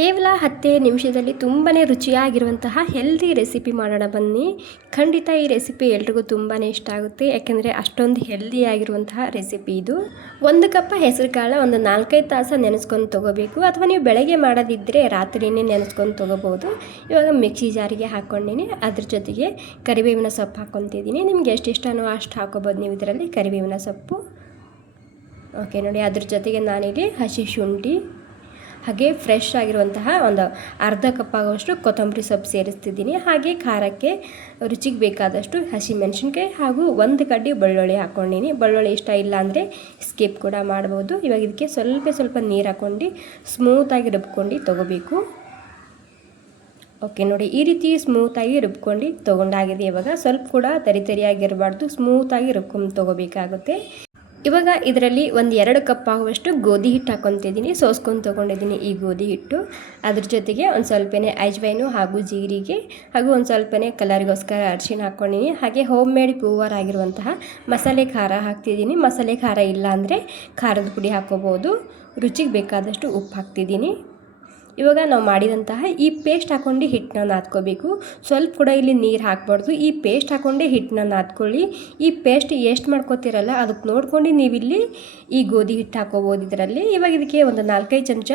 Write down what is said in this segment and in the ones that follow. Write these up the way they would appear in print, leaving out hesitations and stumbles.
ಕೇವಲ 10 ನಿಮಿಷದಲ್ಲಿ ತುಂಬಾ ರುಚಿಯಾಗಿರುವಂತಹ ಹೆಲ್ದಿ ರೆಸಿಪಿ ಮಾಡೋಣ ಬನ್ನಿ. ಖಂಡಿತ ಈ ರೆಸಿಪಿ ಎಲ್ರಿಗೂ ತುಂಬಾ ಇಷ್ಟ ಆಗುತ್ತೆ, ಯಾಕೆಂದರೆ ಅಷ್ಟೊಂದು ಹೆಲ್ದಿಯಾಗಿರುವಂತಹ ರೆಸಿಪಿ ಇದು. 1 ಕಪ್ ಹೆಸರು ಕಾಳು ಒಂದು 4-5 ತಾಸು ನೆನೆಸ್ಕೊಂಡು ತೊಗೋಬೇಕು, ಅಥವಾ ನೀವು ಬೆಳಗ್ಗೆ ಮಾಡೋದಿದ್ದರೆ ರಾತ್ರಿಯೇ ನೆನೆಸ್ಕೊಂಡು ತೊಗೋಬೋದು. ಇವಾಗ ಮಿಕ್ಸಿ ಜಾರಿಗೆ ಹಾಕ್ಕೊಂಡಿನಿ, ಅದ್ರ ಜೊತೆಗೆ ಕರಿಬೇವಿನ ಸೊಪ್ಪು ಹಾಕ್ಕೊತಿದ್ದೀನಿ. ನಿಮ್ಗೆ ಎಷ್ಟು ಇಷ್ಟನೋ ಅಷ್ಟು ಹಾಕೋಬೋದು ನೀವು ಇದರಲ್ಲಿ ಕರಿಬೇವಿನ ಸೊಪ್ಪು. ಓಕೆ ನೋಡಿ, ಅದ್ರ ಜೊತೆಗೆ ನಾನಿಲ್ಲಿ ಹಸಿ ಶುಂಠಿ ಹಾಗೆ ಫ್ರೆಶ್ ಆಗಿರುವಂತಹ ಒಂದು ಅರ್ಧ ಕಪ್ ಆಗುವಷ್ಟು ಕೊತ್ತಂಬರಿ ಸೊಪ್ಪು ಸೇರಿಸ್ತಿದ್ದೀನಿ. ಹಾಗೆ ಖಾರಕ್ಕೆ ರುಚಿಗೆ ಬೇಕಾದಷ್ಟು ಹಸಿ ಮೆಣಸಿನ್ಕಾಯಿ ಹಾಗೂ 1 ಕಡ್ಡಿ ಬೆಳ್ಳುಳ್ಳಿ ಹಾಕ್ಕೊಂಡಿನಿ. ಬೆಳ್ಳುಳ್ಳಿ ಇಷ್ಟ ಇಲ್ಲ ಅಂದರೆ ಸ್ಕಿಪ್ ಕೂಡ ಮಾಡ್ಬೋದು. ಇವಾಗ ಇದಕ್ಕೆ ಸ್ವಲ್ಪ ನೀರು ಹಾಕ್ಕೊಂಡು ಸ್ಮೂತಾಗಿ ರುಬ್ಕೊಂಡು ತೊಗೋಬೇಕು. ಓಕೆ ನೋಡಿ, ಈ ರೀತಿ ಸ್ಮೂತಾಗಿ ರುಬ್ಕೊಂಡು ತೊಗೊಂಡಾಗಿದೆ. ಇವಾಗ ಸ್ವಲ್ಪ ಕೂಡ ತರಿಯಾಗಿರಬಾರ್ದು, ಸ್ಮೂತಾಗಿ ರುಬ್ಕೊಂಡು ತೊಗೋಬೇಕಾಗುತ್ತೆ. ಇವಾಗ ಇದರಲ್ಲಿ 1-2 ಕಪ್ ಆಗುವಷ್ಟು ಗೋಧಿ ಹಿಟ್ಟು ಹಾಕ್ಕೊತಿದ್ದೀನಿ. ಸೋಸ್ಕೊಂಡು ತೊಗೊಂಡಿದ್ದೀನಿ ಈ ಗೋಧಿ ಹಿಟ್ಟು. ಅದ್ರ ಜೊತೆಗೆ ಒಂದು ಸ್ವಲ್ಪನೇ ಅಜ್ವೈನು ಹಾಗೂ ಜೀರಿಗೆ ಹಾಗೂ ಒಂದು ಸ್ವಲ್ಪನೇ ಕಲರ್ಗೋಸ್ಕರ ಅರಿಶಿನ ಹಾಕ್ಕೊಂಡಿದ್ದೀನಿ. ಹಾಗೆ ಹೋಮ್ ಮೇಡ್ ಪ್ಯೂವರ್ ಆಗಿರುವಂತಹ ಮಸಾಲೆ ಖಾರ ಹಾಕ್ತಿದ್ದೀನಿ. ಮಸಾಲೆ ಖಾರ ಇಲ್ಲ ಅಂದರೆ ಖಾರದ ಪುಡಿ ಹಾಕ್ಕೋಬೋದು. ರುಚಿಗೆ ಬೇಕಾದಷ್ಟು ಉಪ್ಪು ಹಾಕ್ತಿದ್ದೀನಿ. ಇವಾಗ ನಾವು ಮಾಡಿದಂತಹ ಈ ಪೇಸ್ಟ್ ಹಾಕ್ಕೊಂಡು ಹಿಟ್ಟನ್ನ ನಾದ್ಕೋಬೇಕು. ಸ್ವಲ್ಪ ಕೂಡ ಇಲ್ಲಿ ನೀರು ಹಾಕ್ಬಾರ್ದು. ಈ ಪೇಸ್ಟ್ ಹಾಕ್ಕೊಂಡೆ ಹಿಟ್ಟನ್ನ ನಾದ್ಕೊಳ್ಳಿ. ಈ ಪೇಸ್ಟ್ ಎಷ್ಟು ಮಾಡ್ಕೋತಿರಲ್ಲ ಅದಕ್ಕೆ ನೋಡ್ಕೊಂಡು ನೀವಿಲ್ಲಿ ಈ ಗೋಧಿ ಹಿಟ್ಟು ಹಾಕೋಬೋದು ಇದರಲ್ಲಿ. ಇವಾಗ ಇದಕ್ಕೆ ಒಂದು 4-5 ಚಮಚ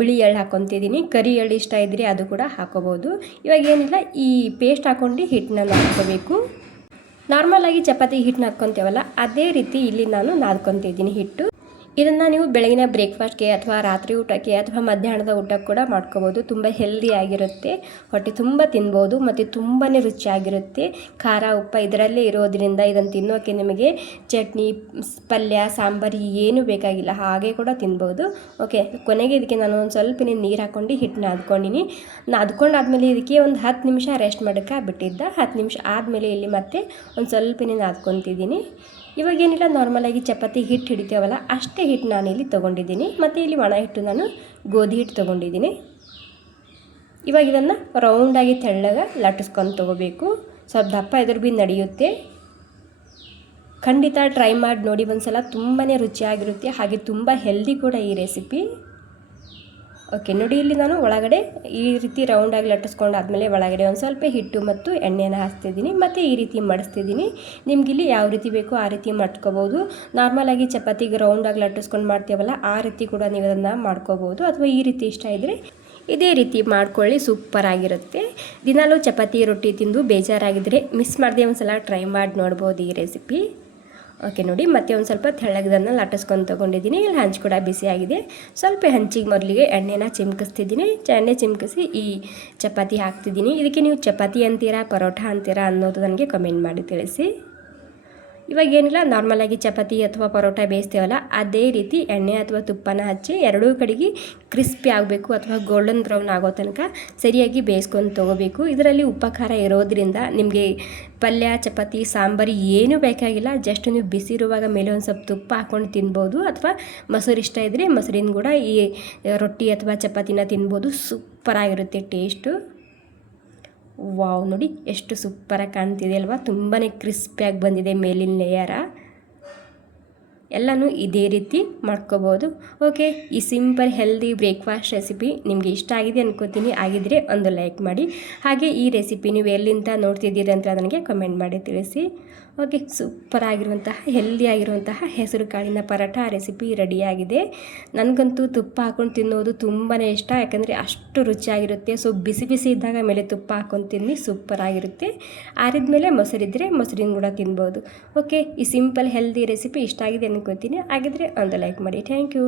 ಬಿಳಿ ಎಳ್ಳು ಹಾಕ್ಕೊತಿದ್ದೀನಿ. ಕರಿ ಎಳ್ಳು ಇಷ್ಟ ಇದ್ದರೆ ಅದು ಕೂಡ ಹಾಕೋಬೋದು. ಇವಾಗ ಏನಿಲ್ಲ, ಈ ಪೇಸ್ಟ್ ಹಾಕ್ಕೊಂಡು ಹಿಟ್ಟನ್ನ ನಾದ್ಕೋಬೇಕು. ನಾರ್ಮಲಾಗಿ ಚಪಾತಿ ಹಿಟ್ಟು ನಾದ್ಕೊತೇವಲ್ಲ ಅದೇ ರೀತಿ ಇಲ್ಲಿ ನಾನು ನಾದ್ಕೊತಿದ್ದೀನಿ ಹಿಟ್ಟು. ಇದನ್ನು ನೀವು ಬೆಳಗಿನ ಬ್ರೇಕ್ಫಾಸ್ಟ್ಗೆ ಅಥವಾ ರಾತ್ರಿ ಊಟಕ್ಕೆ ಅಥವಾ ಮಧ್ಯಾಹ್ನದ ಊಟಕ್ಕೆ ಕೂಡ ಮಾಡ್ಕೋಬೋದು. ತುಂಬ ಹೆಲ್ದಿ ಆಗಿರುತ್ತೆ, ಹೊಟ್ಟೆ ತುಂಬ ತಿನ್ಬೋದು ಮತ್ತು ತುಂಬಾ ರುಚಿಯಾಗಿರುತ್ತೆ. ಖಾರ ಉಪ್ಪು ಇದರಲ್ಲೇ ಇರೋದ್ರಿಂದ ಇದನ್ನು ತಿನ್ನೋಕ್ಕೆ ನಿಮಗೆ ಚಟ್ನಿ, ಪಲ್ಯ, ಸಾಂಬಾರು ಏನು ಬೇಕಾಗಿಲ್ಲ, ಹಾಗೆ ಕೂಡ ತಿನ್ಬೋದು. ಓಕೆ, ಕೊನೆಗೆ ಇದಕ್ಕೆ ನಾನು ಒಂದು ಸ್ವಲ್ಪ ನೀರು ಹಾಕ್ಕೊಂಡು ಹಿಟ್ಟನ್ನ ನಾದ್ಕೊಂಡಿನಿ. ನಾದ್ಕೊಂಡಾದ್ಮೇಲೆ ಇದಕ್ಕೆ ಒಂದು 10 ನಿಮಿಷ ರೆಸ್ಟ್ ಮಾಡೋಕ್ಕೆ ಬಿಟ್ಟಿದ್ದ. 10 ನಿಮಿಷ ಆದಮೇಲೆ ಇಲ್ಲಿ ಮತ್ತೆ ಒಂದು ಸ್ವಲ್ಪ ನಾದ್ಕೊತಿದ್ದೀನಿ. ಇವಾಗೇನಿಲ್ಲ, ನಾರ್ಮಲಾಗಿ ಚಪಾತಿ ಹಿಟ್ಟು ಹಿಡಿತೇವಲ್ಲ ಅಷ್ಟೇ ಹಿಟ್ಟು ನಾನಿಲ್ಲಿ ತೊಗೊಂಡಿದ್ದೀನಿ. ಮತ್ತು ಇಲ್ಲಿ ಒಣ ಹಿಟ್ಟು ನಾನು ಗೋಧಿ ಹಿಟ್ಟು ತೊಗೊಂಡಿದ್ದೀನಿ. ಇವಾಗ ಇದನ್ನು ರೌಂಡಾಗಿ ತೆಳ್ಳಗೆ ಲಟ್ಟಿಸ್ಕೊಂಡು ತೊಗೋಬೇಕು. ಸ್ವಲ್ಪ ದಪ್ಪ ಇದ್ರ ಭೀ ನಡೆಯುತ್ತೆ. ಖಂಡಿತ ಟ್ರೈ ಮಾಡಿ ನೋಡಿ ಒಂದ್ಸಲ, ತುಂಬಾ ರುಚಿಯಾಗಿರುತ್ತೆ, ಹಾಗೆ ತುಂಬ ಹೆಲ್ದಿ ಕೂಡ ಈ ರೆಸಿಪಿ. ಓಕೆ ನೋಡಿ, ಇಲ್ಲಿ ನಾನು ಒಳಗಡೆ ಈ ರೀತಿ ರೌಂಡಾಗಿ ಲಟ್ಟಿಸ್ಕೊಂಡಾದ್ಮೇಲೆ ಒಳಗಡೆ ಒಂದು ಸ್ವಲ್ಪ ಹಿಟ್ಟು ಮತ್ತು ಎಣ್ಣೆನ ಹಾಕ್ತಿದ್ದೀನಿ. ಮತ್ತು ಈ ರೀತಿ ಮಡಿಸ್ತಿದ್ದೀನಿ. ನಿಮಗಿಲ್ಲಿ ಯಾವ ರೀತಿ ಬೇಕೋ ಆ ರೀತಿ ಮಾಡ್ಕೋಬೋದು. ನಾರ್ಮಲಾಗಿ ಚಪಾತಿಗೆ ರೌಂಡಾಗಿ ಲಟ್ಟಿಸ್ಕೊಂಡು ಮಾಡ್ತೀವಲ್ಲ ಆ ರೀತಿ ಕೂಡ ನೀವು ಅದನ್ನು ಮಾಡ್ಕೋಬೋದು, ಅಥವಾ ಈ ರೀತಿ ಇಷ್ಟ ಇದ್ದರೆ ಇದೇ ರೀತಿ ಮಾಡ್ಕೊಳ್ಳಿ, ಸೂಪರ್ ಆಗಿರುತ್ತೆ. ದಿನಾಲೂ ಚಪಾತಿ ರೊಟ್ಟಿ ತಿಂದು ಬೇಜಾರಾಗಿದ್ದರೆ ಮಿಸ್ ಮಾಡದೆ ಒಂದು ಸಲ ಟ್ರೈ ಮಾಡಿ ನೋಡ್ಬೋದು ಈ ರೆಸಿಪಿ. ಓಕೆ ನೋಡಿ, ಮತ್ತೆ ಒಂದು ಸ್ವಲ್ಪ ತೆಳ್ಳಗದನ್ನು ಲಟ್ಟಿಸ್ಕೊಂಡು ತೊಗೊಂಡಿದ್ದೀನಿ. ಇಲ್ಲಿ ಹಂಚು ಕೂಡ ಬಿಸಿಯಾಗಿದೆ. ಸ್ವಲ್ಪ ಹಂಚಿಗೆ ಮೊದಲಿಗೆ ಎಣ್ಣೆನ ಚಿಮ್ಕಿಸ್ತಿದ್ದೀನಿ. ಎಣ್ಣೆ ಚಿಮ್ಕಿಸಿ ಈ ಚಪಾತಿ ಹಾಕ್ತಿದ್ದೀನಿ. ಇದಕ್ಕೆ ನೀವು ಚಪಾತಿ ಅಂತೀರಾ, ಪರೋಟ ಅಂತೀರಾ ಅನ್ನೋದು ನನಗೆ ಕಮೆಂಟ್ ಮಾಡಿ ತಿಳಿಸಿ. ಇವಾಗ ಏನಿಲ್ಲ, ನಾರ್ಮಲಾಗಿ ಚಪಾತಿ ಅಥವಾ ಪರೋಟ ಬೇಯಿಸ್ತೇವಲ್ಲ ಅದೇ ರೀತಿ ಎಣ್ಣೆ ಅಥವಾ ತುಪ್ಪನ ಹಚ್ಚಿ ಎರಡೂ ಕಡೆಗೆ ಕ್ರಿಸ್ಪಿ ಆಗಬೇಕು ಅಥವಾ ಗೋಲ್ಡನ್ ಬ್ರೌನ್ ಆಗೋ ತನಕ ಸರಿಯಾಗಿ ಬೇಯಿಸ್ಕೊಂಡು ತೊಗೋಬೇಕು. ಇದರಲ್ಲಿ ಉಪ್ಪು ಖಾರ ಇರೋದ್ರಿಂದ ನಿಮಗೆ ಪಲ್ಯ, ಚಪಾತಿ, ಸಾಂಬಾರು ಏನೂ ಬೇಕಾಗಿಲ್ಲ. ಜಸ್ಟ್ ನೀವು ಬಿಸಿ ಇರುವಾಗ ಮೇಲೆ ಒಂದು ಸ್ವಲ್ಪ ತುಪ್ಪ ಹಾಕ್ಕೊಂಡು ತಿನ್ಬೋದು, ಅಥವಾ ಮೊಸರು ಇಷ್ಟ ಇದ್ದರೆ ಮೊಸರಿನ ಕೂಡ ಈ ರೊಟ್ಟಿ ಅಥವಾ ಚಪಾತಿನ ತಿನ್ಬೋದು. ಸೂಪರಾಗಿರುತ್ತೆ ಟೇಸ್ಟು. ವಾವ್ ನೋಡಿ, ಎಷ್ಟು ಸೂಪರಾಗಿ ಕಾಣ್ತಿದೆ ಅಲ್ವಾ? ತುಂಬಾ ಕ್ರಿಸ್ಪಿಯಾಗಿ ಬಂದಿದೆ ಮೇಲಿನ ಲೇಯರ. ಎಲ್ಲನೂ ಇದೇ ರೀತಿ ಮಾಡ್ಕೋಬೋದು. ಓಕೆ, ಈ ಸಿಂಪಲ್ ಹೆಲ್ದಿ ಬ್ರೇಕ್ಫಾಸ್ಟ್ ರೆಸಿಪಿ ನಿಮಗೆ ಇಷ್ಟ ಆಗಿದೆ ಅನ್ಕೋತೀನಿ. ಆಗಿದ್ದರೆ ಒಂದು ಲೈಕ್ ಮಾಡಿ. ಹಾಗೆ ಈ ರೆಸಿಪಿ ನೀವು ಎಲ್ಲಿಂದ ನೋಡ್ತಿದ್ದೀರಿ ಅಂತ ನನಗೆ ಕಮೆಂಟ್ ಮಾಡಿ ತಿಳಿಸಿ. ಓಕೆ, ಸೂಪರಾಗಿರುವಂತಹ ಹೆಲ್ದಿ ಆಗಿರುವಂತಹ ಹೆಸರು ಕಾಳಿನ ಪರೋಟ ರೆಸಿಪಿ ರೆಡಿಯಾಗಿದೆ. ನನಗಂತೂ ತುಪ್ಪ ಹಾಕ್ಕೊಂಡು ತಿನ್ನೋದು ತುಂಬಾ ಇಷ್ಟ, ಯಾಕಂದರೆ ಅಷ್ಟು ರುಚಿಯಾಗಿರುತ್ತೆ. ಸೊ ಬಿಸಿ ಬಿಸಿ ಇದ್ದಾಗ ಮೇಲೆ ತುಪ್ಪ ಹಾಕ್ಕೊಂಡು ತಿನ್ನಿ, ಸೂಪರಾಗಿರುತ್ತೆ. ಆರಿದ್ಮೇಲೆ ಮೊಸರಿದ್ದರೆ ಮೊಸರಿನ ಕೂಡ ತಿನ್ಬೋದು. ಓಕೆ, ಈ ಸಿಂಪಲ್ ಹೆಲ್ದಿ ರೆಸಿಪಿ ಇಷ್ಟ ಆಗಿದೆ ಅನ್ಕೋತೀನಿ. ಆಗಿದ್ದರೆ ಒಂದು ಲೈಕ್ ಮಾಡಿ. Thank you.